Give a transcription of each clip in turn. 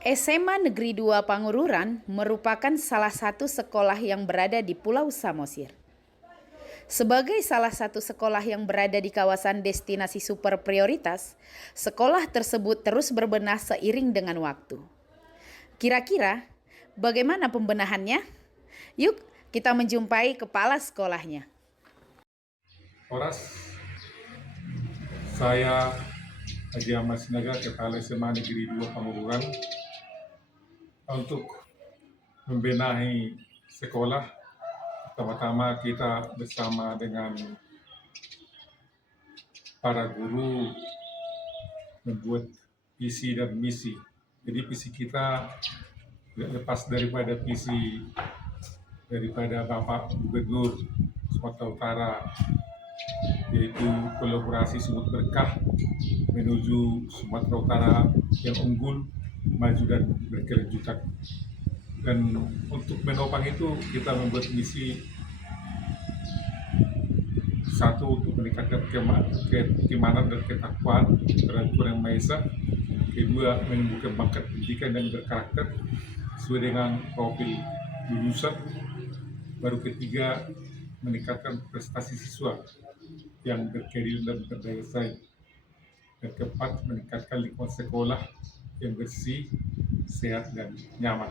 SMA Negeri 2 Pangururan merupakan salah satu sekolah yang berada di Pulau Samosir. Sebagai salah satu sekolah yang berada di kawasan destinasi super prioritas, sekolah tersebut terus berbenah seiring dengan waktu. Kira-kira bagaimana pembenahannya? Yuk kita menjumpai kepala sekolahnya. Horas, saya Haji Ahmad Sinaga, Kepala SMA Negeri 2 Pangururan, untuk membenahi sekolah. Pertama-tama kita bersama dengan para guru membuat visi dan misi. Jadi visi kita tidak lepas daripada visi daripada Bapak Gubernur Sumatera Utara, yaitu kolaborasi sumber berkah menuju Sumatera Utara yang unggul, maju dan berkelanjutan. Dan untuk menopang itu kita membuat misi satu, untuk meningkatkan keimanan dan ketakwaan terhadap Tuhan Yang Maha Esa. Kedua, menumbuhkan bakat pendidikan dan berkarakter sesuai dengan profil lulusan. Baru ketiga, meningkatkan prestasi siswa yang berkarir dan berdaya saing. Dan keempat, meningkatkan lingkungan sekolah yang bersih, sehat, dan nyaman.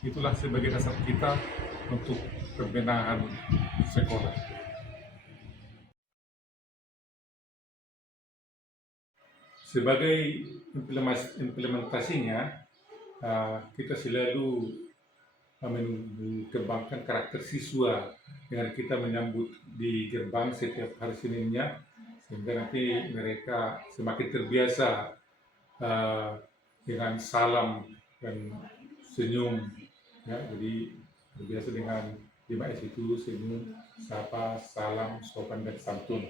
Itulah sebagai dasar kita untuk pembenahan sekolah. Sebagai implementasinya, kita selalu mengembangkan karakter siswa dengan kita menyambut di gerbang setiap hari Seninnya, sehingga nanti mereka semakin terbiasa dengan salam dan senyum, ya. Jadi terbiasa dengan 5S itu: senyum, sapa, salam, sopan, dan santun.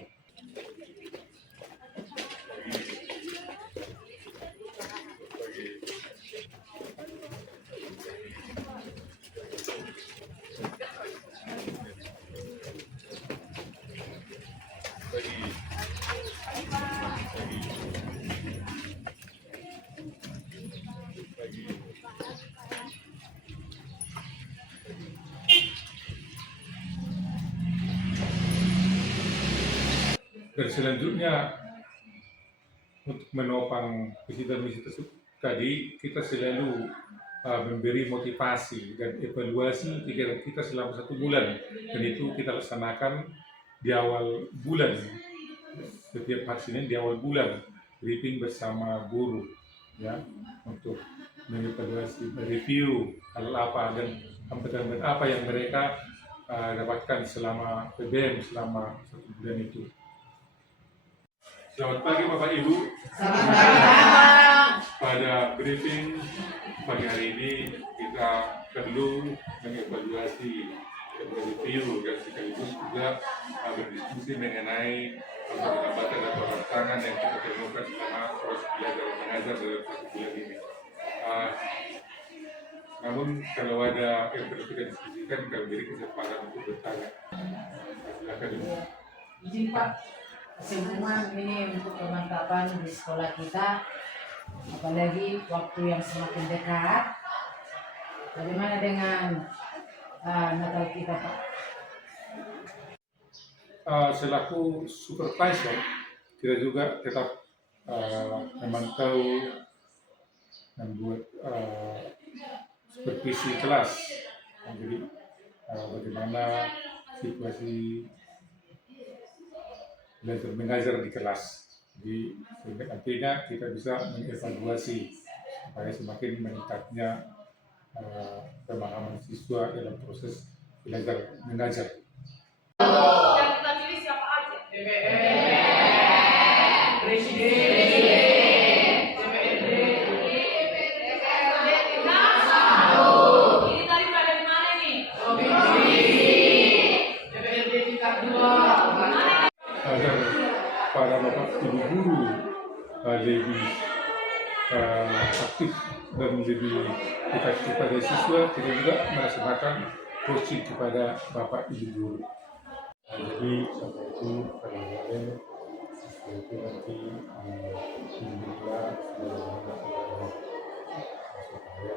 Dan selanjutnya, untuk menopang visi dan misi tersebut tadi, kita selalu memberi motivasi dan evaluasi kegiatan kita selama 1 bulan, dan itu kita laksanakan di awal bulan. Setiap hari Senin di awal bulan briefing bersama guru, ya, untuk mengevaluasi, mereview hal apa dan hambatan apa yang mereka dapatkan selama PBM selama 1 bulan itu. Selamat pagi Bapak Ibu. Selamat pagi. Pada briefing pagi hari ini kita perlu mengevaluasi, mereview, dan sekaligus juga berdiskusi mengenai hambatan atau tantangan yang kita temukan selama proses belajar dan mengajar dalam 1 bulan ini. Namun kalau ada yang perlu kita diskusikan, kami beri kesempatan untuk bertanya. Silakan. Izin Pak, semua ini untuk pemantapan di sekolah kita, apalagi waktu yang semakin dekat. Bagaimana dengan Natal kita Pak? Selaku supervisor, kita juga tetap memantau dan buat supervisi kelas. Jadi bagaimana situasi belajar mengajar di kelas. Jadi nantinya kita bisa mengevaluasi supaya semakin meningkatnya pemahaman siswa dalam proses belajar mengajar. Yang kita pilih siapa aja? Presiden. Ini tadi pada di mana nih? DPRD tingkat 2. Agar para bapak ibu guru lebih aktif dan lebih dekat kepada siswa, kita juga melaksanakan coaching kepada bapak ibu guru. Jadi sampai itu kadang-kadang siswa itu nanti dimiliki supaya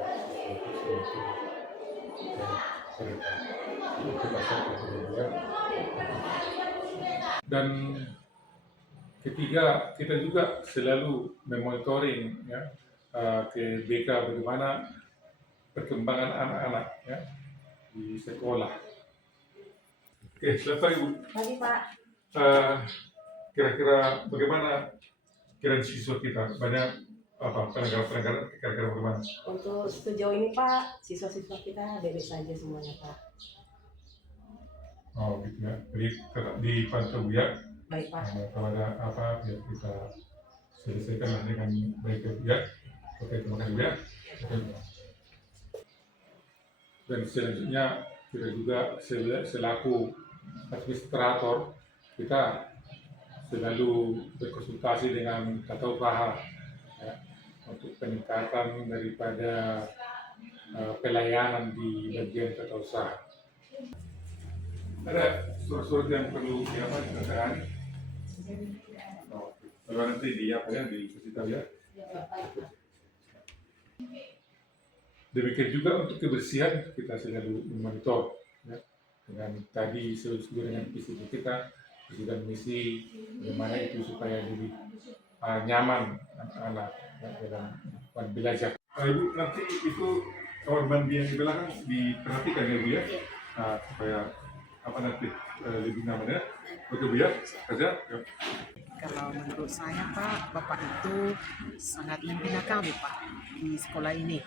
Dan ketiga, kita juga selalu memonitoring ya, ke BK bagaimana perkembangan anak-anak ya, di sekolah. Oke, selamat Ibu. Pagi Pak. Kira-kira bagaimana kira siswa kita? Banyak apa penegak-penegak kira-kira bagaimana? Untuk sejauh ini Pak, siswa-siswa kita baik saja semuanya Pak. Oh gitu ya. Jadi tetap dipantau ya. Baik Pak. Kalau ada apa biar kita selesaikan dengan baik ya. Oke, terima kasih ya. Dan selanjutnya kita juga selaku administrator kita selalu berkonsultasi dengan tata usaha ya, untuk peningkatan daripada pelayanan di bagian tata usaha. Ada surat-surat yang perlu ditandatangani? Oh, nanti di apa ya, dikasih tahu ya. Demikian juga untuk kebersihan kita selalu memonitor ya, dengan tadi sesuai dengan visi kita dan misi bagaimana itu supaya lebih nyaman anak-anak ya, dalam belajar. Ibu nanti itu kamar mandi yang di belakang diperhatikan ya Bu ya, supaya apa nanti lebih nyaman ya. Oke Bu ya, kerja. Ya. Kalau menurut saya Pak, Bapak itu sangat membina kami Pak di sekolah ini.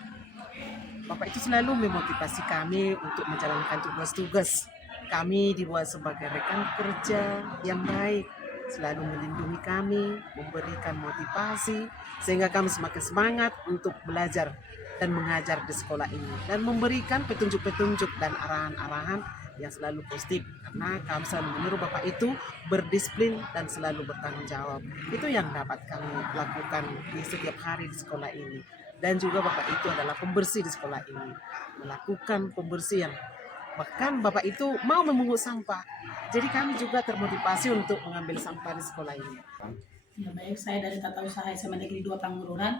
Bapak itu selalu memotivasi kami untuk menjalankan tugas-tugas. Kami dibuat sebagai rekan kerja yang baik, selalu melindungi kami, memberikan motivasi, sehingga kami semakin semangat untuk belajar dan mengajar di sekolah ini. Dan memberikan petunjuk-petunjuk dan arahan-arahan yang selalu positif. Karena kami selalu meniru Bapak itu berdisiplin dan selalu bertanggung jawab. Itu yang dapat kami lakukan di setiap hari di sekolah ini. Dan juga Bapak itu adalah pembersih di sekolah ini. Melakukan pembersihan. Bahkan Bapak itu mau memungut sampah. Jadi kami juga termotivasi untuk mengambil sampah di sekolah ini. Ya baik, saya dari Tata Usaha SMA Negeri 2 Pangururan,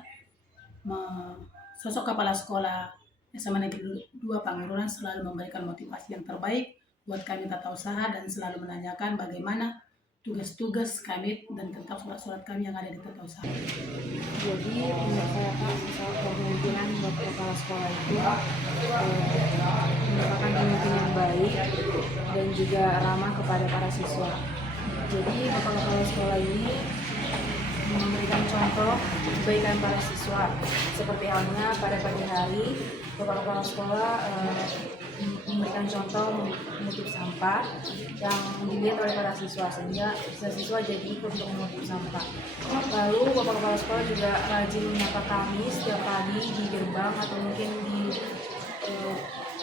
sosok kepala sekolah SMA Negeri 2 Pangururan selalu memberikan motivasi yang terbaik buat kami tata usaha dan selalu menanyakan bagaimana tugas-tugas kami dan tentang surat-surat kami yang ada di tata usaha. Jadi menurut saya Pak, sosok kepemimpinan buat kepala sekolah itu merupakan pemimpin yang baik dan juga ramah kepada para siswa. Jadi bapak kepala sekolah ini memberikan contoh kebaikan para siswa, seperti halnya pada pagi hari bapak kepala sekolah memberikan contoh mengutip sampah yang dilihat oleh para siswa, sehingga siswa jadi ikut untuk mengutip sampah. Lalu bapak kepala sekolah juga rajin menyapa kami setiap pagi di gerbang atau mungkin di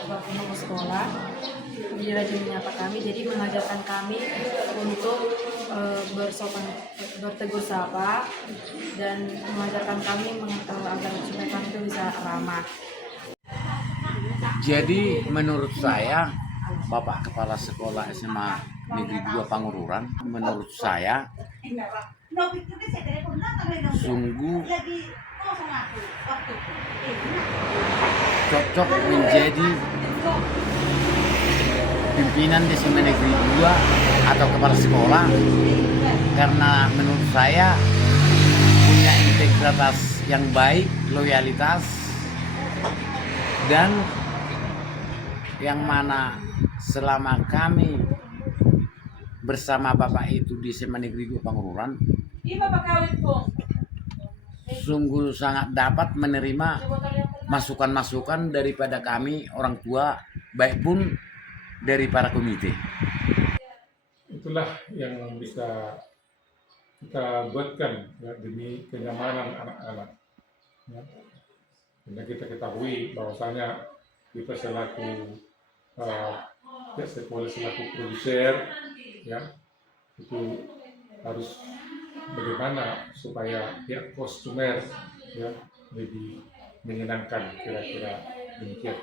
penunggu sekolah. Dia rajin menyapa kami, jadi mengajarkan kami untuk bertegur sapa dan mengajarkan kami agar supaya kami itu bisa ramah. Jadi menurut saya Bapak Kepala Sekolah SMA Negeri 2 Pangururan, menurut saya sungguh cocok menjadi pimpinan di SMA Negeri 2 atau kepala sekolah, karena menurut saya punya integritas yang baik, loyalitas, dan yang mana selama kami bersama Bapak itu di SMA Negeri 2 Pangururan sungguh sangat dapat menerima masukan-masukan daripada kami orang tua, baik pun dari para komite. Itulah yang bisa kita buatkan ya, demi kenyamanan anak-anak ya. Karena kita ketahui bahwasanya kita selaku sekolah selaku produser ya, itu harus bagaimana supaya pihak konsumer ya lebih menyenangkan, kira-kira demikian.